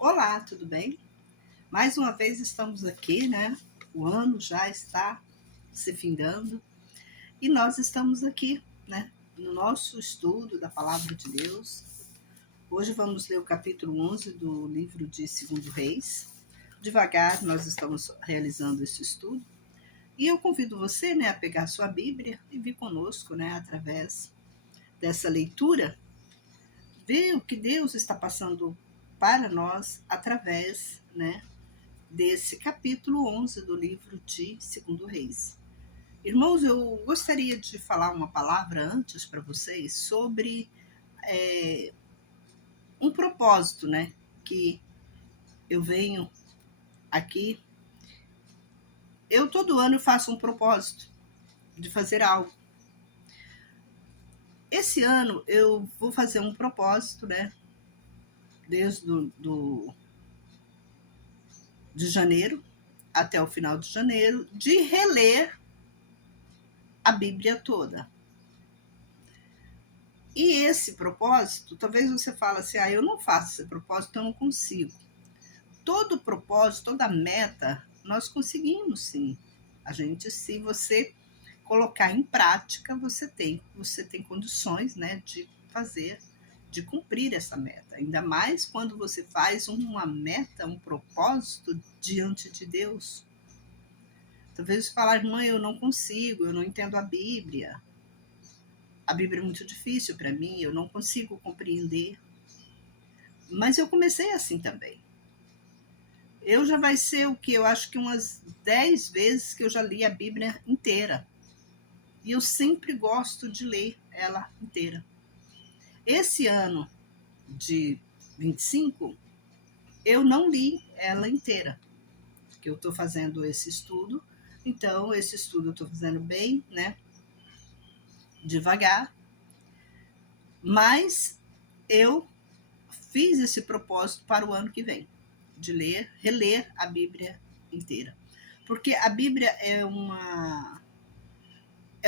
Olá, tudo bem? Mais uma vez estamos aqui, né? O ano já está se findando e nós estamos aqui, né? No nosso estudo da Palavra de Deus. Hoje vamos ler o capítulo 11 do livro de 2 Reis. Devagar nós estamos realizando esse estudo e eu convido você, né, a pegar sua Bíblia e vir conosco, né, através dessa leitura, ver o que Deus está passando para nós através, né, desse capítulo 11 do livro de 2 Reis. Irmãos, eu gostaria de falar uma palavra antes para vocês sobre um propósito, né, que eu venho aqui. Eu todo ano faço um propósito de fazer algo. Esse ano eu vou fazer um propósito, né, desde de janeiro até o final de janeiro, de reler a Bíblia toda. E esse propósito, talvez você fale assim, eu não faço esse propósito, eu não consigo. Todo propósito, toda meta, nós conseguimos sim. Se você colocar em prática, você tem condições, né, de fazer, de cumprir essa meta. Ainda mais quando você faz uma meta, um propósito diante de Deus. Talvez você fale, mãe, eu não consigo, eu não entendo a Bíblia. A Bíblia é muito difícil para mim, eu não consigo compreender. Mas eu comecei assim também. Eu já vai ser o que? Eu acho que umas 10 vezes que eu já li a Bíblia inteira. E eu sempre gosto de ler ela inteira. Esse ano de 25, eu não li ela inteira, porque eu estou fazendo esse estudo. Então, esse estudo eu estou fazendo bem, né? Devagar. Mas eu fiz esse propósito para o ano que vem, de reler a Bíblia inteira. Porque a Bíblia é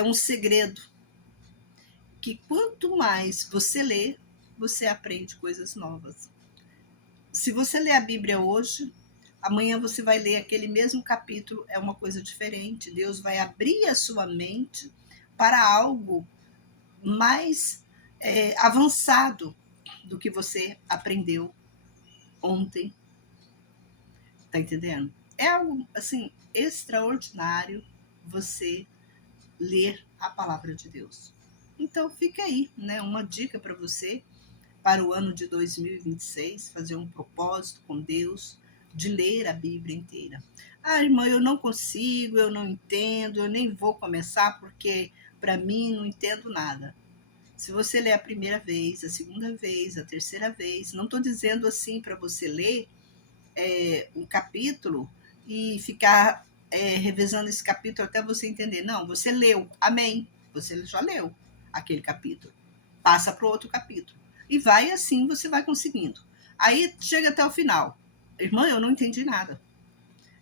um segredo que quanto mais você lê, você aprende coisas novas. Se você lê a Bíblia hoje, amanhã você vai ler aquele mesmo capítulo, é uma coisa diferente. Deus vai abrir a sua mente para algo mais avançado do que você aprendeu ontem. Tá entendendo? É algo, assim, extraordinário você ler a palavra de Deus. Então, fica aí, né, uma dica para você, para o ano de 2026, fazer um propósito com Deus de ler a Bíblia inteira. Irmã, eu não consigo, eu não entendo, eu nem vou começar porque, para mim, não entendo nada. Se você ler a primeira vez, a segunda vez, a terceira vez, não estou dizendo assim para você ler um capítulo e ficar revezando esse capítulo até você entender. Não, você leu, amém, você já leu aquele capítulo. Passa para o outro capítulo. E vai assim, você vai conseguindo. Aí chega até o final. Irmã, eu não entendi nada.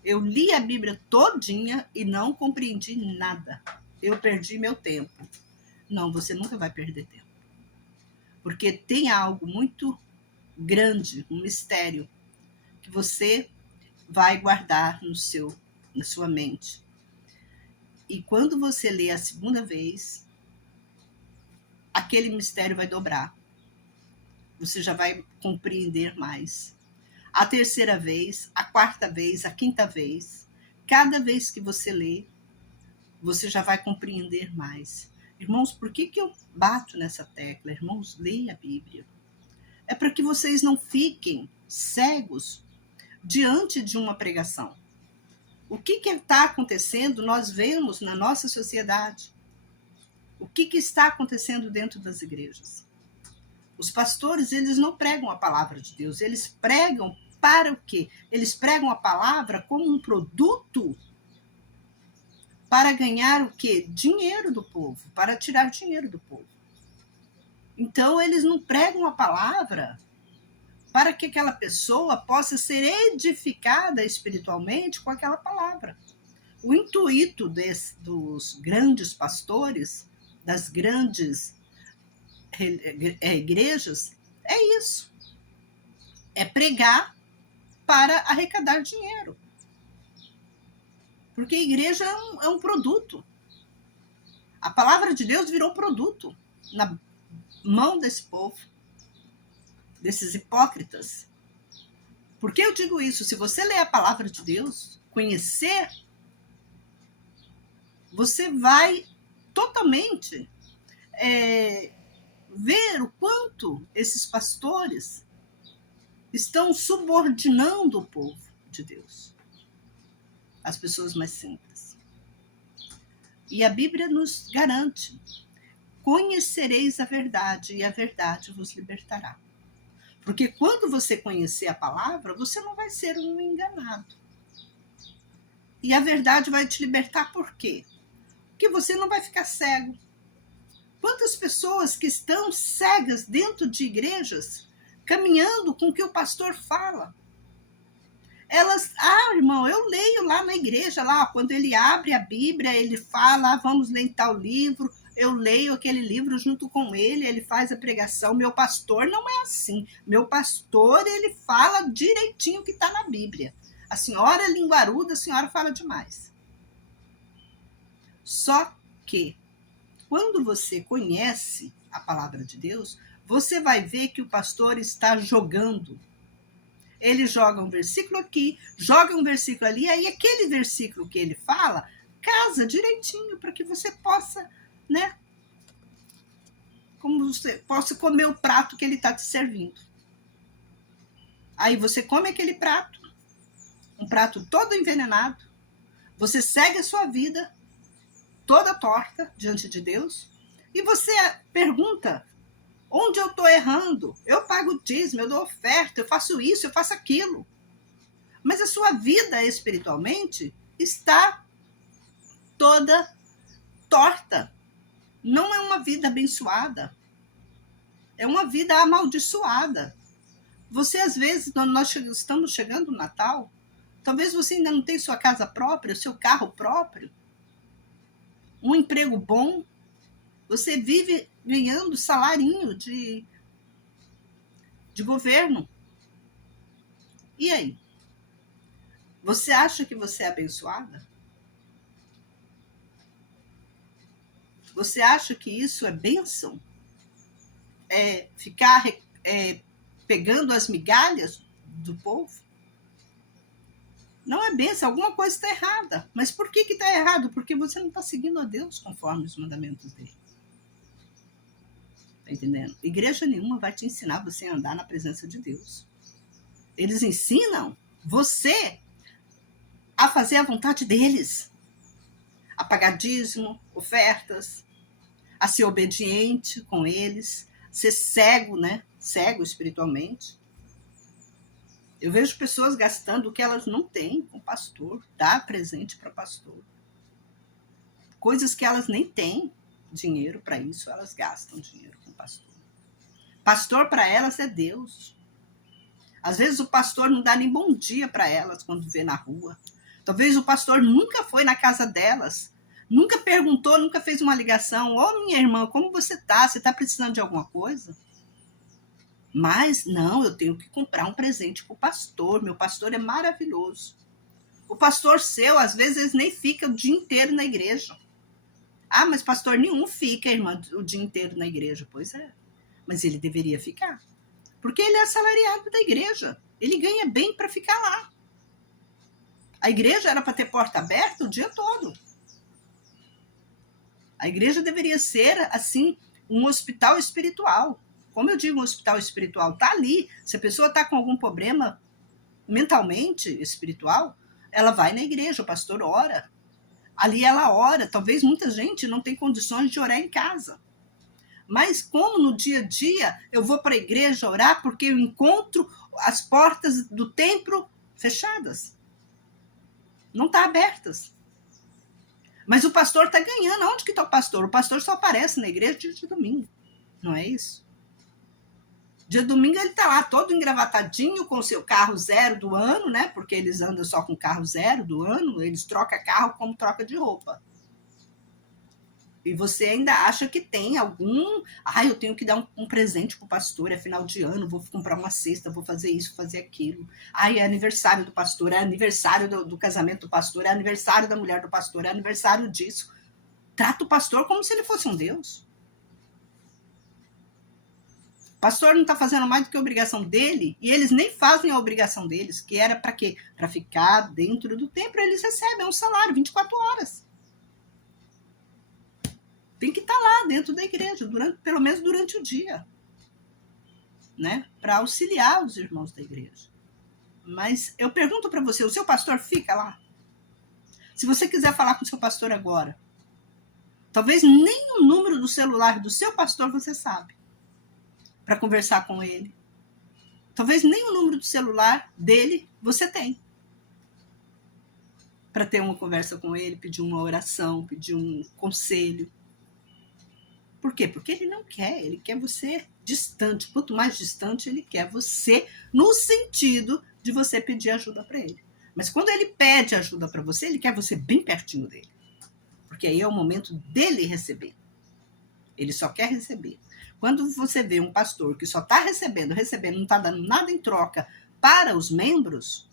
Eu li a Bíblia todinha e não compreendi nada. Eu perdi meu tempo. Não, você nunca vai perder tempo. Porque tem algo muito grande, um mistério, que você vai guardar na sua mente. E quando você lê a segunda vez, aquele mistério vai dobrar. Você já vai compreender mais. A terceira vez, a quarta vez, a quinta vez, cada vez que você lê, você já vai compreender mais. Irmãos, por que eu bato nessa tecla? Irmãos, leia a Bíblia. É para que vocês não fiquem cegos diante de uma pregação. O que está acontecendo, nós vemos na nossa sociedade. O que está acontecendo dentro das igrejas? Os pastores, eles não pregam a palavra de Deus, eles pregam para o quê? Eles pregam a palavra como um produto para ganhar o quê? Dinheiro do povo, para tirar dinheiro do povo. Então, eles não pregam a palavra para que aquela pessoa possa ser edificada espiritualmente com aquela palavra. O intuito dos grandes pastores, das grandes igrejas, é isso. É pregar para arrecadar dinheiro. Porque a igreja é um produto. A palavra de Deus virou produto na mão desse povo, desses hipócritas. Por que eu digo isso? Se você ler a palavra de Deus, conhecer, você vai totalmente ver o quanto esses pastores estão subordinando o povo de Deus, as pessoas mais simples. E a Bíblia nos garante: conhecereis a verdade e a verdade vos libertará. Porque quando você conhecer a palavra, você não vai ser um enganado. E a verdade vai te libertar por quê? Porque você não vai ficar cego. Quantas pessoas que estão cegas dentro de igrejas, caminhando com o que o pastor fala? Elas, irmão, eu leio lá na igreja, lá quando ele abre a Bíblia, ele fala, vamos ler tal livro, eu leio aquele livro junto com ele, ele faz a pregação. Meu pastor não é assim. Meu pastor, ele fala direitinho o que está na Bíblia. A senhora é linguaruda, a senhora fala demais. Só que, quando você conhece a palavra de Deus, você vai ver que o pastor está jogando. Ele joga um versículo aqui, joga um versículo ali, aí aquele versículo que ele fala, casa direitinho para que você possa, né? Como você possa comer o prato que ele está te servindo. Aí você come aquele prato, um prato todo envenenado, você segue a sua vida toda torta diante de Deus, e você pergunta: onde eu estou errando? Eu pago dízimo, eu dou oferta, eu faço isso, eu faço aquilo. Mas a sua vida espiritualmente está toda torta. Não é uma vida abençoada. É uma vida amaldiçoada. Você, às vezes, quando nós estamos chegando no Natal, talvez você ainda não tenha sua casa própria, seu carro próprio, um emprego bom, você vive ganhando salarinho de governo. E aí? Você acha que você é abençoada? Você acha que isso é bênção? É ficar pegando as migalhas do povo? Não é bênção, alguma coisa está errada. Mas por que está errado? Porque você não está seguindo a Deus conforme os mandamentos dele. Está entendendo? Igreja nenhuma vai te ensinar você a andar na presença de Deus. Eles ensinam você a fazer a vontade deles. A pagar dízimo, ofertas, a ser obediente com eles, ser cego, né? Cego espiritualmente. Eu vejo pessoas gastando o que elas não têm com o pastor, dar presente para o pastor. Coisas que elas nem têm dinheiro para isso, elas gastam dinheiro com o pastor. Pastor para elas é Deus. Às vezes o pastor não dá nem bom dia para elas quando vê na rua. Talvez o pastor nunca foi na casa delas, nunca perguntou, nunca fez uma ligação. Ô, minha irmã, como você está? Você está precisando de alguma coisa? Mas, não, eu tenho que comprar um presente para o pastor. Meu pastor é maravilhoso. O pastor seu, às vezes, nem fica o dia inteiro na igreja. Mas pastor nenhum fica, irmã, o dia inteiro na igreja. Pois é, mas ele deveria ficar. Porque ele é assalariado da igreja. Ele ganha bem para ficar lá. A igreja era para ter porta aberta o dia todo. A igreja deveria ser, assim, um hospital espiritual. Como eu digo, um hospital espiritual está ali. Se a pessoa está com algum problema mentalmente espiritual, ela vai na igreja, o pastor ora. Ali ela ora. Talvez muita gente não tenha condições de orar em casa. Mas como no dia a dia eu vou para a igreja orar porque eu encontro as portas do templo fechadas? Não está abertas. Mas o pastor está ganhando. Onde que está o pastor? O pastor só aparece na igreja dia de domingo. Não é isso? Dia de domingo ele está lá todo engravatadinho com o seu carro zero do ano, né? Porque eles andam só com carro zero do ano. Eles trocam carro como troca de roupa. E você ainda acha que tem algum... eu tenho que dar um presente pro pastor, é final de ano, vou comprar uma cesta, vou fazer isso, fazer aquilo. É aniversário do pastor, é aniversário do casamento do pastor, é aniversário da mulher do pastor, é aniversário disso. Trata o pastor como se ele fosse um Deus. O pastor não está fazendo mais do que a obrigação dele, e eles nem fazem a obrigação deles, que era para quê? Para ficar dentro do templo. Eles recebem um salário, 24 horas. Tem que estar lá dentro da igreja, pelo menos durante o dia, né? Para auxiliar os irmãos da igreja. Mas eu pergunto para você, o seu pastor fica lá? Se você quiser falar com o seu pastor agora, talvez nem o número do celular do seu pastor você sabe, para conversar com ele. Talvez nem o número do celular dele você tem, para ter uma conversa com ele, pedir uma oração, pedir um conselho. Por quê? Porque ele não quer, ele quer você distante. Quanto mais distante, ele quer você no sentido de você pedir ajuda para ele. Mas quando ele pede ajuda para você, ele quer você bem pertinho dele. Porque aí é o momento dele receber. Ele só quer receber. Quando você vê um pastor que só está recebendo, não está dando nada em troca para os membros,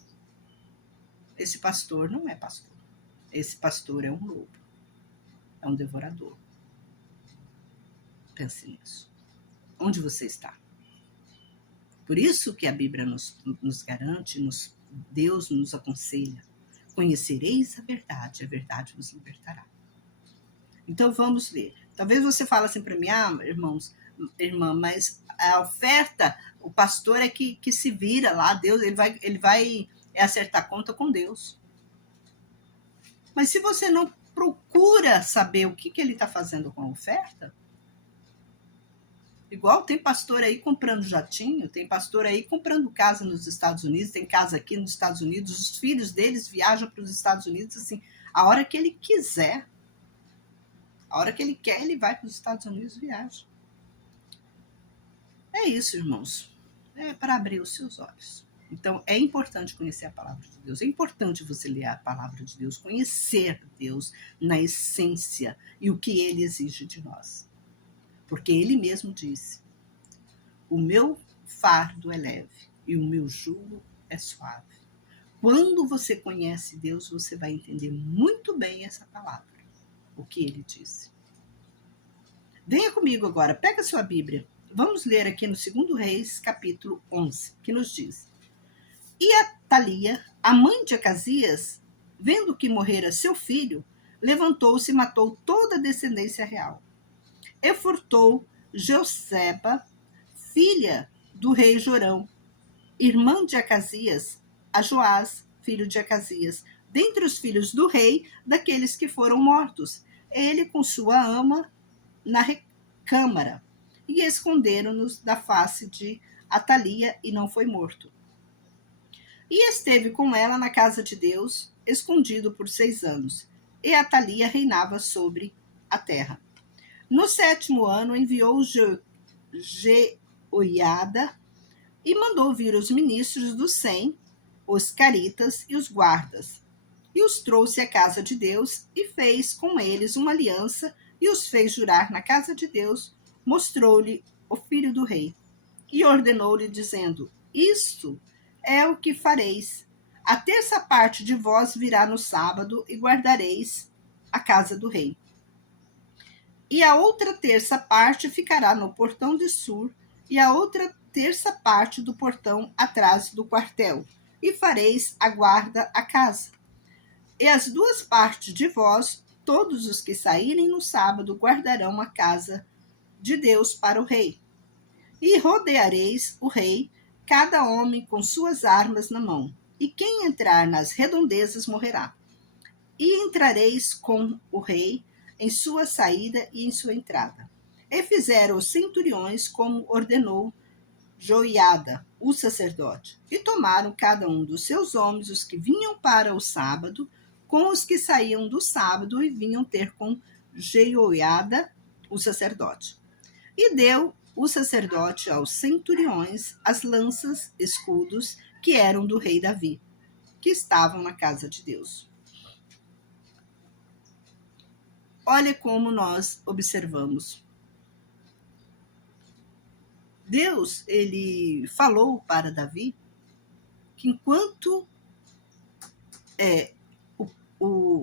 esse pastor não é pastor. Esse pastor é um lobo. É um devorador. Pense nisso. Onde você está? Por isso que a Bíblia nos garante, Deus nos aconselha. Conhecereis a verdade vos libertará. Então vamos ler. Talvez você fale assim para mim, irmã, mas a oferta, o pastor é que se vira lá, Deus, ele vai acertar conta com Deus. Mas se você não procura saber o que ele está fazendo com a oferta, igual tem pastor aí comprando jatinho, tem pastor aí comprando casa nos Estados Unidos, tem casa aqui nos Estados Unidos, os filhos deles viajam para os Estados Unidos assim, a hora que ele quiser. A hora que ele quer, ele vai para os Estados Unidos e viaja. É isso, irmãos. É para abrir os seus olhos. Então, é importante conhecer a palavra de Deus. É importante você ler a palavra de Deus, conhecer Deus na essência e o que ele exige de nós. Porque ele mesmo disse: o meu fardo é leve e o meu jugo é suave. Quando você conhece Deus, você vai entender muito bem essa palavra, o que ele disse. Venha comigo agora, pega a sua Bíblia. Vamos ler aqui no 2 Reis, capítulo 11, que nos diz: E Atalia, a mãe de Acasias, vendo que morrera seu filho, levantou-se e matou toda a descendência real. E furtou Joseba, filha do rei Jorão, irmã de Acasias, a Joás, filho de Acasias, dentre os filhos do rei, daqueles que foram mortos, ele com sua ama na recâmara, e esconderam-nos da face de Atalia, e não foi morto. E esteve com ela na casa de Deus, escondido por 6 anos, e Atalia reinava sobre a terra. No 7º ano enviou Jeoiada e mandou vir os ministros do Sem, os caritas e os guardas, e os trouxe à casa de Deus e fez com eles uma aliança e os fez jurar na casa de Deus. Mostrou-lhe o filho do rei e ordenou-lhe dizendo: isto é o que fareis. A terça parte de vós virá no sábado e guardareis a casa do rei. E a outra terça parte ficará no portão de Sur, e a outra terça parte do portão atrás do quartel, e fareis a guarda à casa. E as 2 partes de vós, todos os que saírem no sábado, guardarão a casa de Deus para o rei. E rodeareis o rei, cada homem com suas armas na mão, e quem entrar nas redondezas morrerá. E entrareis com o rei em sua saída e em sua entrada. E fizeram os centuriões como ordenou Joiada, o sacerdote, e tomaram cada um dos seus homens, os que vinham para o sábado, com os que saíam do sábado e vinham ter com Jeoiada, o sacerdote. E deu o sacerdote aos centuriões as lanças, escudos, que eram do rei Davi, que estavam na casa de Deus. olha como nós observamos. Deus, ele falou para Davi que enquanto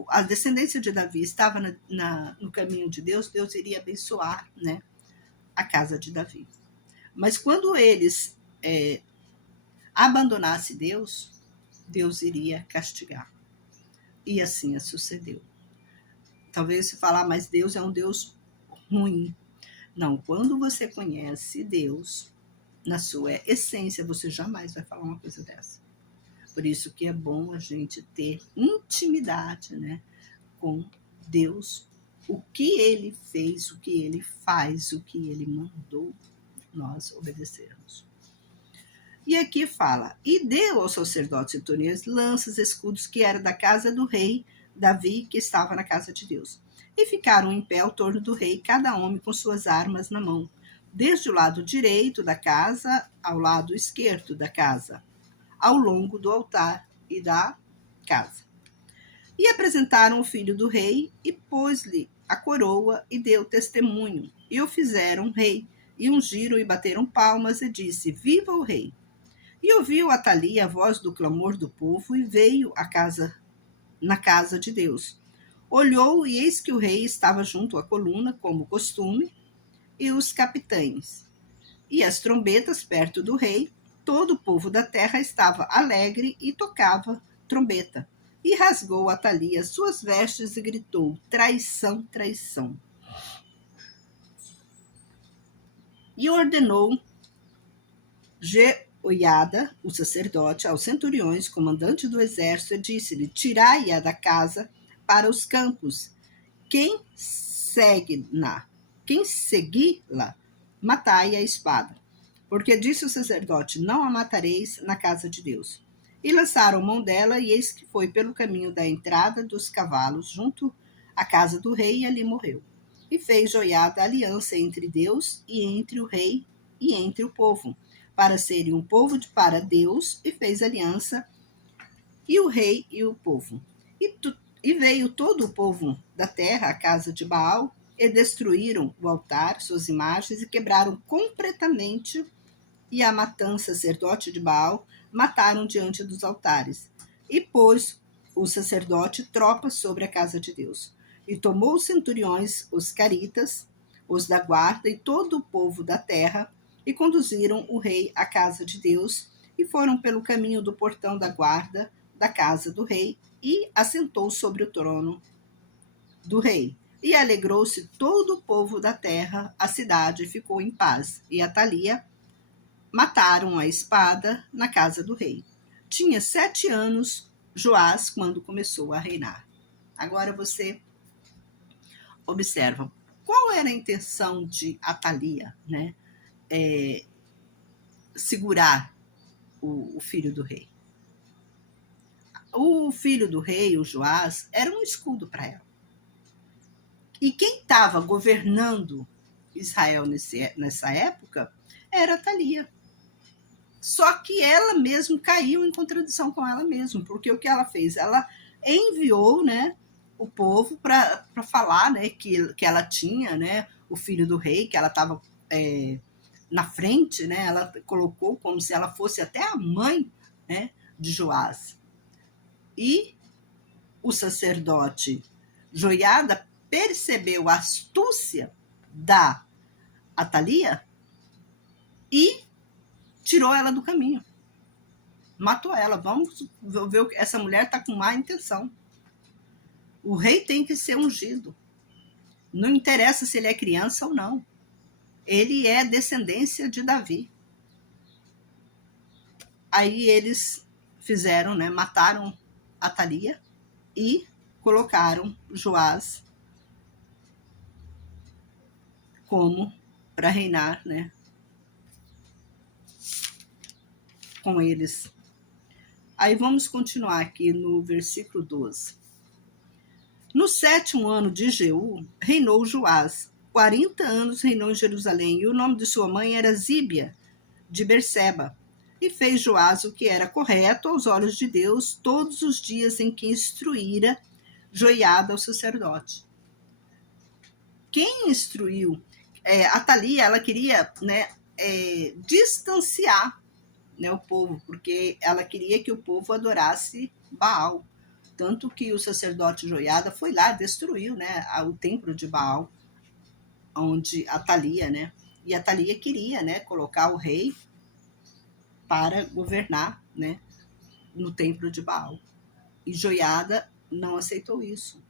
a descendência de Davi estava no caminho de Deus, Deus iria abençoar, né, a casa de Davi. Mas quando eles abandonassem Deus, Deus iria castigar. E assim sucedeu. Talvez se falar, mas Deus é um Deus ruim. Não, quando você conhece Deus, na sua essência, você jamais vai falar uma coisa dessa. Por isso que é bom a gente ter intimidade, né, com Deus, o que Ele fez, o que Ele faz, o que Ele mandou nós obedecermos. E aqui fala, e deu aos sacerdotes Antonias lanças, escudos, que era da casa do rei Davi, que estava na casa de Deus. E ficaram em pé ao torno do rei, cada homem com suas armas na mão, desde o lado direito da casa ao lado esquerdo da casa, ao longo do altar e da casa. E apresentaram o filho do rei, e pôs-lhe a coroa, e deu testemunho, e o fizeram rei, e ungiram e bateram palmas, e disse, viva o rei! E ouviu Atalia a voz do clamor do povo, e veio na casa de Deus. Olhou, e eis que o rei estava junto à coluna, como costume, e os capitães, e as trombetas perto do rei. Todo o povo da terra estava alegre e tocava trombeta. E rasgou Atalia suas vestes e gritou, traição, traição. E ordenou Jeoiada, o sacerdote, aos centuriões, comandante do exército, e disse-lhe, tirai-a da casa para os campos. Quem seguir-la, matai a espada. Porque disse o sacerdote, não a matareis na casa de Deus. E lançaram mão dela, e eis que foi pelo caminho da entrada dos cavalos, junto à casa do rei, e ali morreu. E fez Joiada aliança entre Deus e entre o rei e entre o povo, para serem um povo para Deus, e fez aliança, e o rei e o povo. E veio todo o povo da terra à casa de Baal, e destruíram o altar, suas imagens, e quebraram completamente, e a Matã, sacerdote de Baal, mataram diante dos altares. E pôs o sacerdote tropas sobre a casa de Deus. E tomou os centuriões, os caritas, os da guarda, e todo o povo da terra, e conduziram o rei à casa de Deus, e foram pelo caminho do portão da guarda da casa do rei, e assentou sobre o trono do rei. E alegrou-se todo o povo da terra, a cidade ficou em paz. E Atalia mataram a espada na casa do rei. Tinha 7 anos Joás quando começou a reinar. Agora você observa, qual era a intenção de Atalia, né? Segurar o filho do rei. O filho do rei, o Joás, era um escudo para ela. E quem estava governando Israel nessa época era Atalia. Só que ela mesma caiu em contradição com ela mesma, porque o que ela fez? Ela enviou, né, o povo para falar, né, que ela tinha, né, o filho do rei, que ela estava na frente, né, ela colocou como se ela fosse até a mãe, né, de Joás. E o sacerdote Joiada percebeu a astúcia da Atalia e tirou ela do caminho. Matou ela. Vamos ver, essa mulher está com má intenção. O rei tem que ser ungido. Não interessa se ele é criança ou não. Ele é descendência de Davi. Aí eles fizeram, né, mataram Atalia e colocaram Joás como para reinar, né, com eles. Aí vamos continuar aqui no versículo 12. No 7º ano de Jeú, reinou Joás. 40 anos reinou em Jerusalém, e o nome de sua mãe era Zíbia, de Berseba. E fez Joás o que era correto aos olhos de Deus todos os dias em que instruíra Joiada ao sacerdote. quem instruiu? Atalia, ela queria, né, distanciar, né, o povo, porque ela queria que o povo adorasse Baal. Tanto que o sacerdote Joiada foi lá, destruiu, né, o templo de Baal, onde Atalia, né, e Atalia queria, né, colocar o rei para governar, né, no templo de Baal. E Joiada não aceitou isso.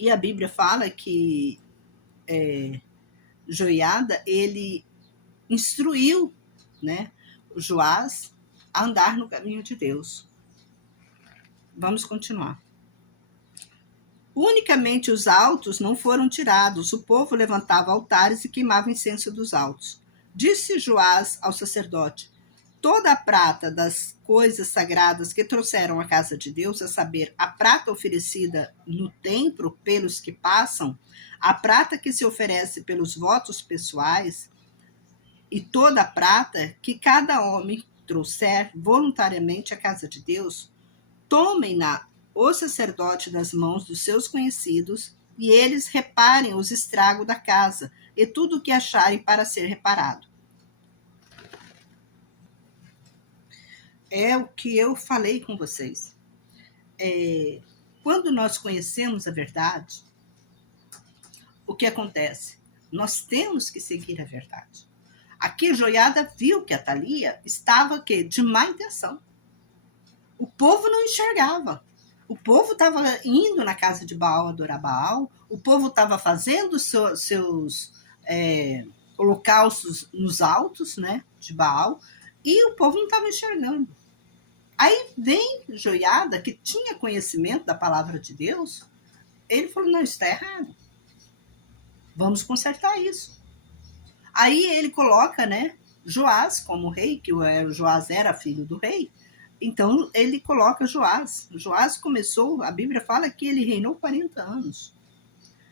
E a Bíblia fala que Joiada, ele instruiu, né, Joás a andar no caminho de Deus. Vamos continuar. Unicamente os altos não foram tirados, o povo levantava altares e queimava incenso dos altos. Disse Joás ao sacerdote: toda a prata das coisas sagradas que trouxeram à casa de Deus, a saber, a prata oferecida no templo pelos que passam, a prata que se oferece pelos votos pessoais, e toda a prata que cada homem trouxer voluntariamente à casa de Deus, tomem-na o sacerdote das mãos dos seus conhecidos, e eles reparem os estragos da casa e tudo o que acharem para ser reparado. É o que eu falei com vocês. Quando nós conhecemos a verdade, o que acontece? Nós temos que seguir a verdade. Aqui Joiada viu que Atalia estava de má intenção. O povo não enxergava. O povo estava indo na casa de Baal adorar Baal, o povo estava fazendo seus holocaustos nos altos, né, de Baal, e o povo não estava enxergando. Aí vem Joiada, que tinha conhecimento da palavra de Deus, ele falou, não, isso está errado. Vamos consertar isso. Aí ele coloca, né, Joás como rei, que o Joás era filho do rei. Então ele coloca Joás. Joás começou, a Bíblia fala que ele reinou 40 anos.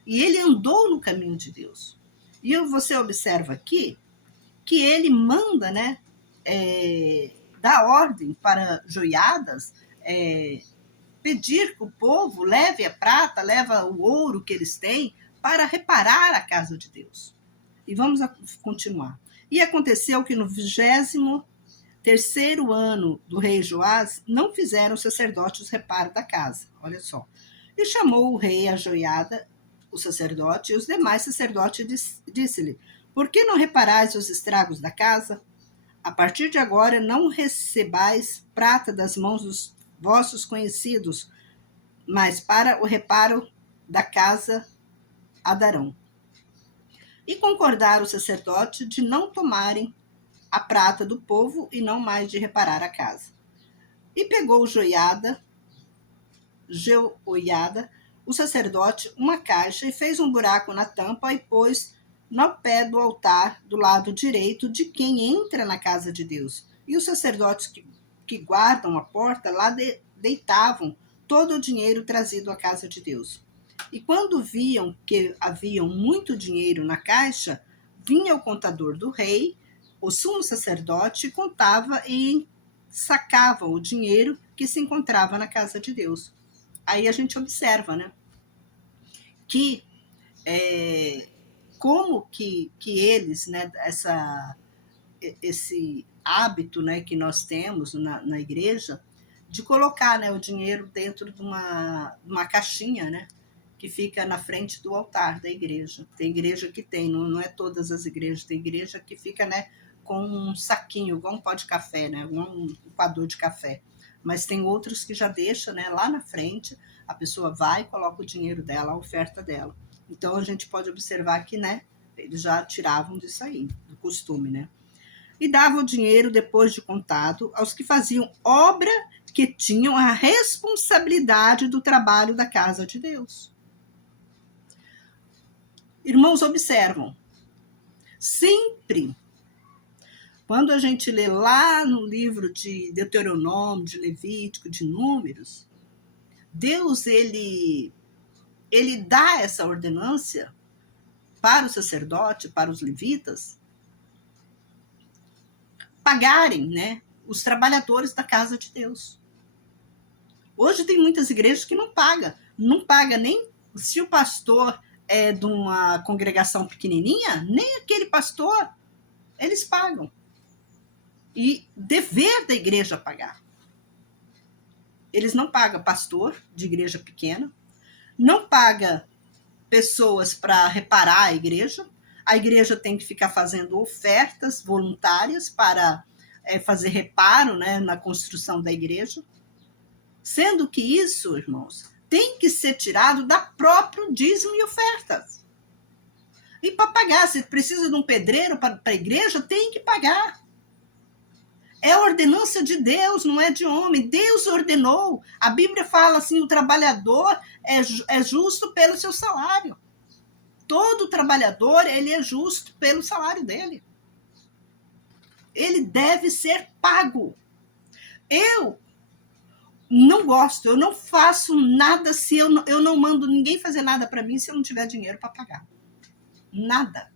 E ele andou no caminho de Deus. E você observa aqui que ele manda, né, dar ordem para Joiadas, pedir que o povo leve a prata, leva o ouro que eles têm para reparar a casa de Deus. E vamos continuar. E aconteceu que no 23º ano do rei Joás, não fizeram os sacerdotes reparo da casa. Olha só. E chamou o rei a Joiada, o sacerdote, e os demais sacerdotes, disse-lhe: por que não reparais os estragos da casa? A partir de agora não recebais prata das mãos dos vossos conhecidos, mas para o reparo da casa a darão. E concordaram os sacerdotes de não tomarem a prata do povo e não mais de reparar a casa. E pegou Jeoiada, o sacerdote, uma caixa e fez um buraco na tampa e pôs no pé do altar do lado direito de quem entra na casa de Deus. E os sacerdotes que guardam a porta lá deitavam todo o dinheiro trazido à casa de Deus. E quando viam que havia muito dinheiro na caixa, vinha o contador do rei, o sumo sacerdote, contava e sacava o dinheiro que se encontrava na casa de Deus. Aí a gente observa, né, que como que eles, né, esse hábito, né, que nós temos na igreja de colocar, né, o dinheiro dentro de uma caixinha, né, que fica na frente do altar da igreja. Tem igreja que tem, não é todas as igrejas, tem igreja que fica, né, com um saquinho, igual um pó de café, né, igual um coador de café. Mas tem outros que já deixam, né, lá na frente, a pessoa vai e coloca o dinheiro dela, a oferta dela. Então a gente pode observar que, né, eles já tiravam disso aí, do costume, né. E davam o dinheiro, depois de contado, aos que faziam obra que tinham a responsabilidade do trabalho da casa de Deus. Irmãos, observam, sempre, quando a gente lê lá no livro de Deuteronômio, de Levítico, de Números, Deus, ele dá essa ordenância para o sacerdote, para os levitas, pagarem, né, os trabalhadores da casa de Deus. Hoje tem muitas igrejas que não paga nem se o pastor é de uma congregação pequenininha, nem aquele pastor, eles pagam. E dever da igreja pagar. Eles não pagam pastor de igreja pequena, não paga pessoas para reparar a igreja tem que ficar fazendo ofertas voluntárias para fazer reparo, né, na construção da igreja, sendo que isso, irmãos, tem que ser tirado da própria dízimo e ofertas. E para pagar, se precisa de um pedreiro para a igreja, tem que pagar. É a ordenança de Deus, não é de homem. Deus ordenou. A Bíblia fala assim, o trabalhador é justo pelo seu salário. Todo trabalhador, ele é justo pelo salário dele. Ele deve ser pago. Eu não gosto, eu não faço nada se eu não mando ninguém fazer nada para mim se eu não tiver dinheiro para pagar. Nada.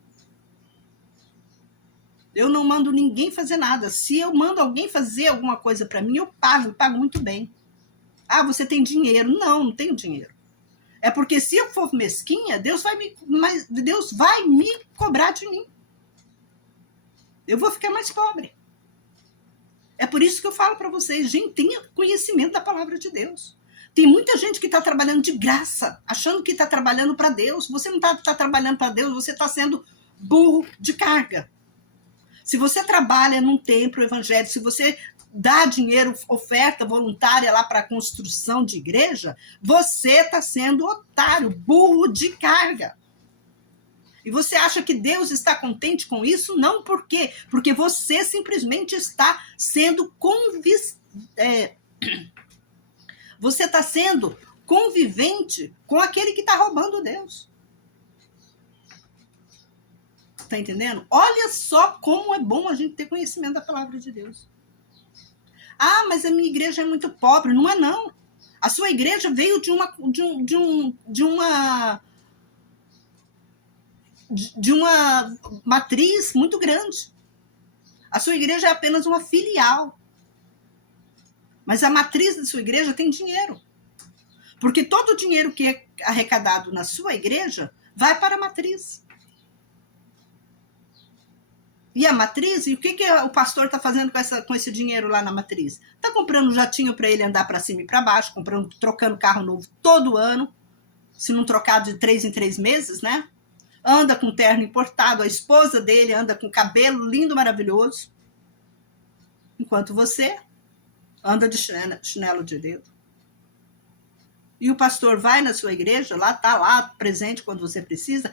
Eu não mando ninguém fazer nada. Se eu mando alguém fazer alguma coisa para mim, eu pago muito bem. Ah, você tem dinheiro? Não, não tenho dinheiro. É porque se eu for mesquinha, Deus vai me cobrar de mim. Eu vou ficar mais pobre. É por isso que eu falo para vocês, gente, tenha conhecimento da palavra de Deus. Tem muita gente que está trabalhando de graça, achando que está trabalhando para Deus. Você não está trabalhando para Deus, você está sendo burro de carga. Se você trabalha num templo evangélico, se você dá dinheiro, oferta voluntária lá para a construção de igreja, você está sendo otário, burro de carga. E você acha que Deus está contente com isso? Não, por quê? Porque você simplesmente está sendo você está sendo convivente com aquele que está roubando Deus. Tá entendendo? Olha só como é bom a gente ter conhecimento da palavra de Deus. Ah, mas a minha igreja é muito pobre. Não é, não. A sua igreja veio de uma matriz muito grande. A sua igreja é apenas uma filial. Mas a matriz da sua igreja tem dinheiro. Porque todo o dinheiro que é arrecadado na sua igreja vai para a matriz. E a matriz, e o que o pastor está fazendo com esse dinheiro lá na matriz? Está comprando um jatinho para ele andar para cima e para baixo, trocando carro novo todo ano, se não trocar de 3 em 3 meses, né? Anda com terno importado, a esposa dele anda com cabelo lindo, maravilhoso, enquanto você anda de chinelo de dedo. E o pastor vai na sua igreja, está lá presente quando você precisa.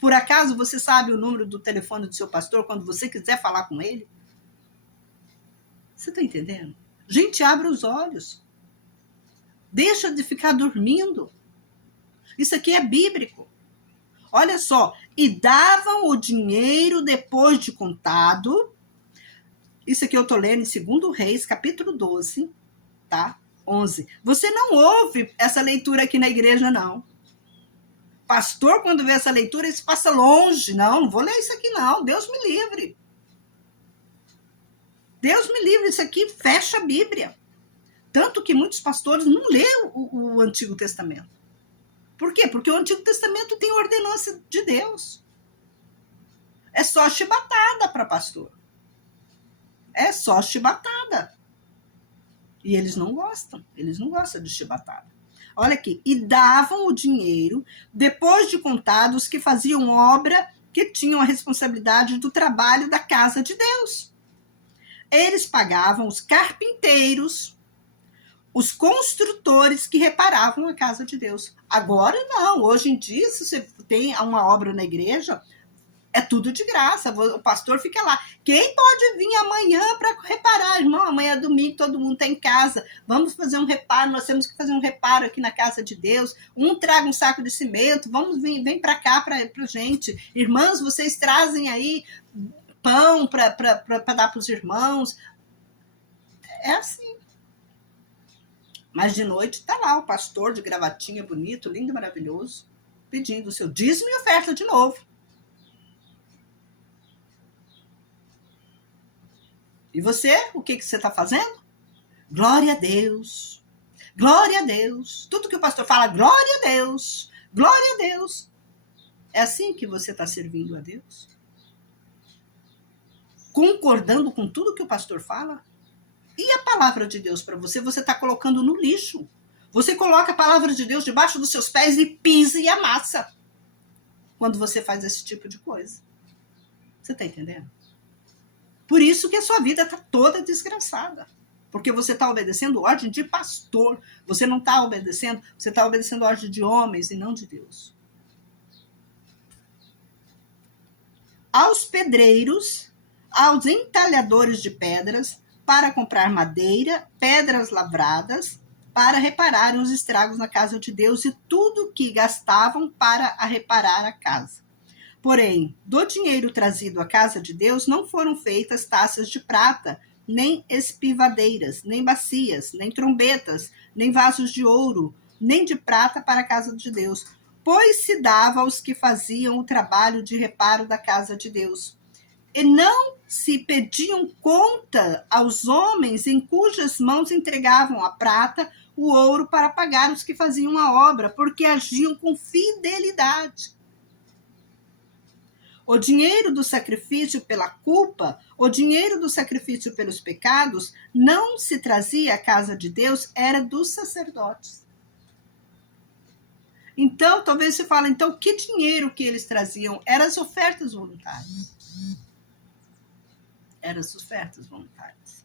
Por acaso você sabe o número do telefone do seu pastor quando você quiser falar com ele? Você está entendendo? Gente, abre os olhos. Deixa de ficar dormindo. Isso aqui é bíblico. Olha só. E davam o dinheiro depois de contado. Isso aqui eu estou lendo em 2 Reis, capítulo 12, tá? 11. Você não ouve essa leitura aqui na igreja, não. Pastor, quando vê essa leitura, ele passa longe. Não vou ler isso aqui, não. Deus me livre. Deus me livre. Isso aqui fecha a Bíblia. Tanto que muitos pastores não lêem o Antigo Testamento. Por quê? Porque o Antigo Testamento tem ordenança de Deus. É só chibatada para pastor. É só chibatada. E eles não gostam de chibatada. Olha aqui, e davam o dinheiro depois de contados que faziam obra, que tinham a responsabilidade do trabalho da casa de Deus. Eles pagavam os carpinteiros, os construtores que reparavam a casa de Deus. Agora não, hoje em dia, se você tem uma obra na igreja, é tudo de graça, o pastor fica lá. Quem pode vir amanhã para reparar? Irmão, amanhã é domingo, todo mundo está em casa. Vamos fazer um reparo, nós temos que fazer um reparo aqui na casa de Deus. Traga um saco de cimento, vem para cá para gente. Irmãs, vocês trazem aí pão para dar para os irmãos. É assim. Mas de noite está lá o pastor de gravatinha bonito, lindo, maravilhoso, pedindo o seu dízimo e oferta de novo. E você, o que você está fazendo? Glória a Deus. Glória a Deus. Tudo que o pastor fala, glória a Deus. Glória a Deus. É assim que você está servindo a Deus? Concordando com tudo que o pastor fala? E a palavra de Deus para você, você está colocando no lixo. Você coloca a palavra de Deus debaixo dos seus pés e pisa e amassa quando você faz esse tipo de coisa. Você está entendendo? Por isso que a sua vida está toda desgraçada. Porque você está obedecendo ordem de pastor. Você não está obedecendo, você está obedecendo ordem de homens e não de Deus. Aos pedreiros, aos entalhadores de pedras, para comprar madeira, pedras lavradas, para reparar os estragos na casa de Deus e tudo que gastavam para reparar a casa. Porém, do dinheiro trazido à casa de Deus não foram feitas taças de prata, nem espivadeiras, nem bacias, nem trombetas, nem vasos de ouro, nem de prata para a casa de Deus, pois se dava aos que faziam o trabalho de reparo da casa de Deus. E não se pediam conta aos homens em cujas mãos entregavam a prata, o ouro para pagar os que faziam a obra, porque agiam com fidelidade. O dinheiro do sacrifício pela culpa, o dinheiro do sacrifício pelos pecados, não se trazia à casa de Deus, era dos sacerdotes. Então, talvez você fale, então, que dinheiro que eles traziam? Eram as ofertas voluntárias. Eram as ofertas voluntárias.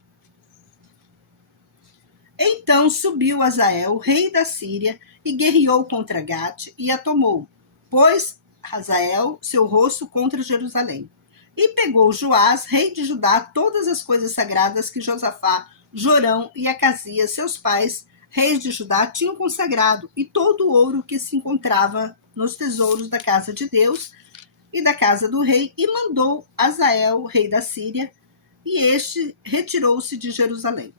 Então subiu Hazael, rei da Síria, e guerreou contra Gate e a tomou, pois Hazael seu rosto contra Jerusalém. E pegou Joás, rei de Judá, todas as coisas sagradas que Josafá, Jorão e Acasias, seus pais, reis de Judá, tinham consagrado, e todo o ouro que se encontrava nos tesouros da casa de Deus e da casa do rei, e mandou Hazael, rei da Síria, e este retirou-se de Jerusalém.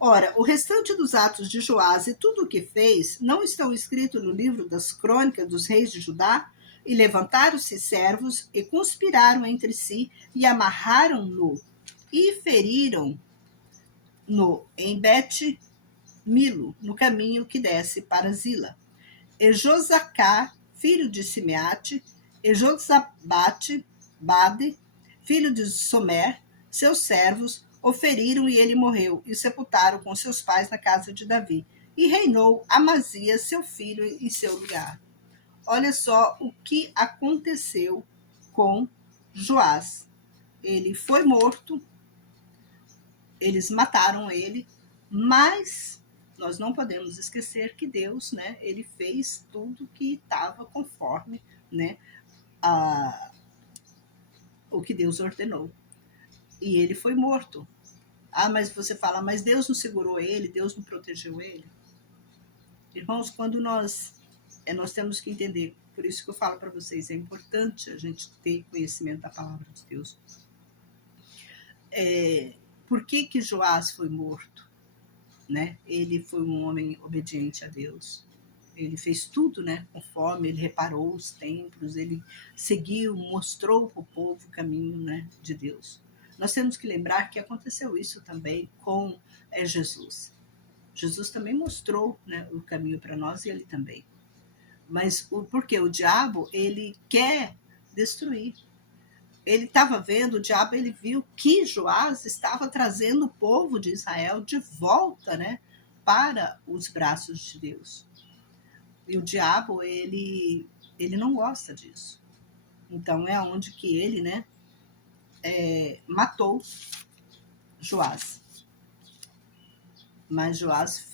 Ora, o restante dos atos de Joás e tudo o que fez não estão escritos no livro das crônicas dos reis de Judá? E levantaram-se servos e conspiraram entre si e amarraram-no e feriram-no em Bet-Milo, no caminho que desce para Zila. E Josacá, filho de Simeate, e Josabate, Bade, filho de Somer, seus servos, o feriram e ele morreu, e sepultaram com seus pais na casa de Davi. E reinou Amazias, seu filho, em seu lugar. Olha só o que aconteceu com Joás. Ele foi morto, eles mataram ele, mas nós não podemos esquecer que Deus, né, ele fez tudo que estava conforme, né, o que Deus ordenou. E ele foi morto. Ah, mas você fala, mas Deus não segurou ele, Deus não protegeu ele? Irmãos, quando nós temos que entender, por isso que eu falo para vocês, é importante a gente ter conhecimento da palavra de Deus. Por que Joás foi morto? Né? Ele foi um homem obediente a Deus. Ele fez tudo, né, conforme, ele reparou os templos, ele seguiu, mostrou para o povo o caminho, né, de Deus. Nós temos que lembrar que aconteceu isso também com Jesus. Jesus também mostrou, né, o caminho para nós e ele também. Mas porque o diabo, ele quer destruir. Ele estava vendo, o diabo, ele viu que Joás estava trazendo o povo de Israel de volta, né, para os braços de Deus. E o diabo, ele não gosta disso. Então é onde que ele, né, matou Joás. Mas Joás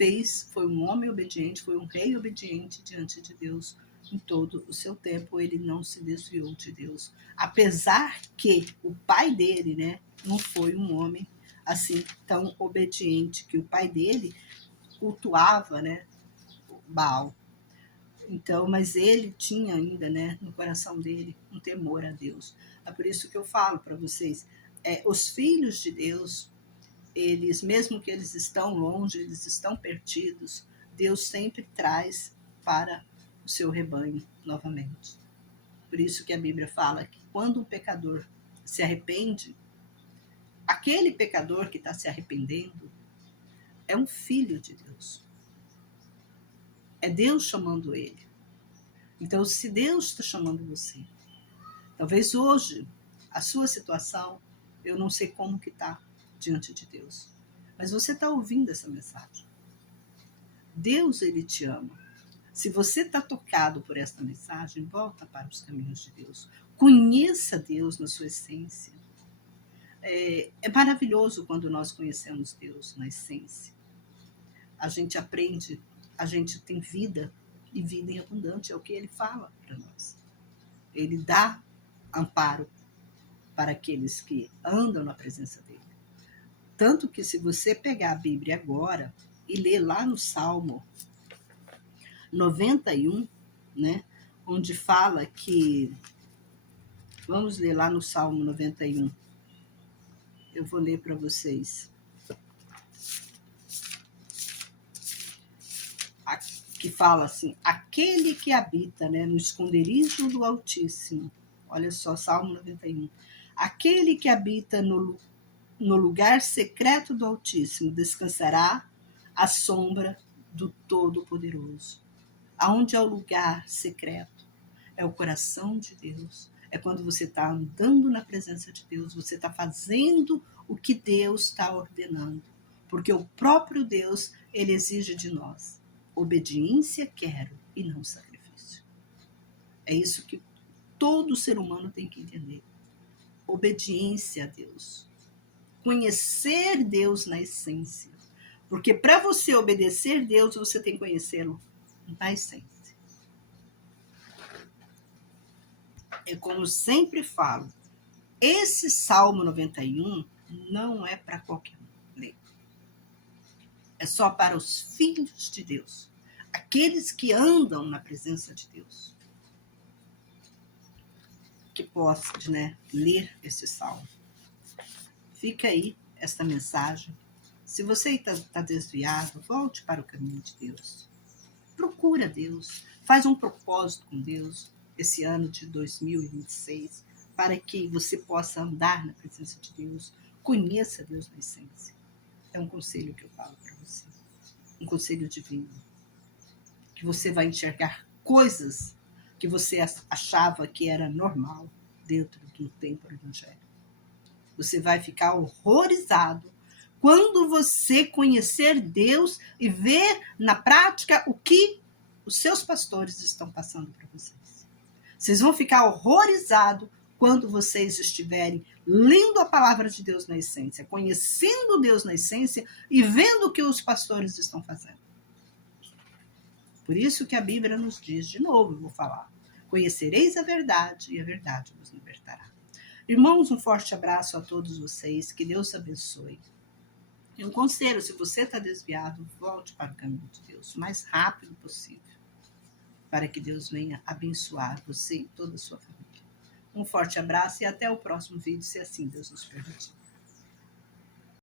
foi um homem obediente, foi um rei obediente diante de Deus. Em todo o seu tempo, ele não se desviou de Deus. Apesar que o pai dele, né, não foi um homem assim tão obediente, que o pai dele cultuava, né, Baal. Então, mas ele tinha ainda, né, no coração dele um temor a Deus. É por isso que eu falo para vocês, os filhos de Deus, eles, mesmo que eles estão longe, eles estão perdidos, Deus sempre traz para o seu rebanho novamente. Por isso que a Bíblia fala que quando um pecador se arrepende, aquele pecador que está se arrependendo é um filho de Deus. É Deus chamando ele. Então, se Deus está chamando você, talvez hoje, a sua situação, eu não sei como que está diante de Deus, mas você está ouvindo essa mensagem. Deus, ele te ama. Se você está tocado por esta mensagem, volta para os caminhos de Deus. Conheça Deus na sua essência. É maravilhoso quando nós conhecemos Deus na essência. A gente aprende, a gente tem vida, e vida em abundante, é o que ele fala para nós. Ele dá amparo para aqueles que andam na presença dele. Tanto que se você pegar a Bíblia agora e ler lá no Salmo 91, né, onde fala que... Vamos ler lá no Salmo 91. Eu vou ler para vocês. Que fala assim: aquele que habita, né, no esconderijo do Altíssimo. Olha só, Salmo 91. Aquele que habita no lugar secreto do Altíssimo descansará à sombra do Todo-Poderoso. Aonde é o lugar secreto? É o coração de Deus. É quando você está andando na presença de Deus, você está fazendo o que Deus está ordenando. Porque o próprio Deus, ele exige de nós: obediência quero e não sacrifício. É isso que todo ser humano tem que entender. Obediência a Deus. Conhecer Deus na essência. Porque para você obedecer Deus, você tem que conhecê-lo na essência. É como eu sempre falo, esse Salmo 91 não é para qualquer um ler. É só para os filhos de Deus, aqueles que andam na presença de Deus, que possam, né, ler esse Salmo. Fica aí esta mensagem. Se você está desviado, volte para o caminho de Deus. Procura Deus, faz um propósito com Deus esse ano de 2026, para que você possa andar na presença de Deus, conheça Deus na essência. É um conselho que eu falo para você, um conselho divino, que você vai enxergar coisas que você achava que era normal dentro do tempo evangélico. Você vai ficar horrorizado quando você conhecer Deus e ver na prática o que os seus pastores estão passando para vocês. Vocês vão ficar horrorizados quando vocês estiverem lendo a palavra de Deus na essência, conhecendo Deus na essência e vendo o que os pastores estão fazendo. Por isso que a Bíblia nos diz, de novo eu vou falar: conhecereis a verdade e a verdade vos libertará. Irmãos, um forte abraço a todos vocês, que Deus abençoe. E um conselho: se você está desviado, volte para o caminho de Deus o mais rápido possível, para que Deus venha abençoar você e toda a sua família. Um forte abraço e até o próximo vídeo, se assim Deus nos permitir.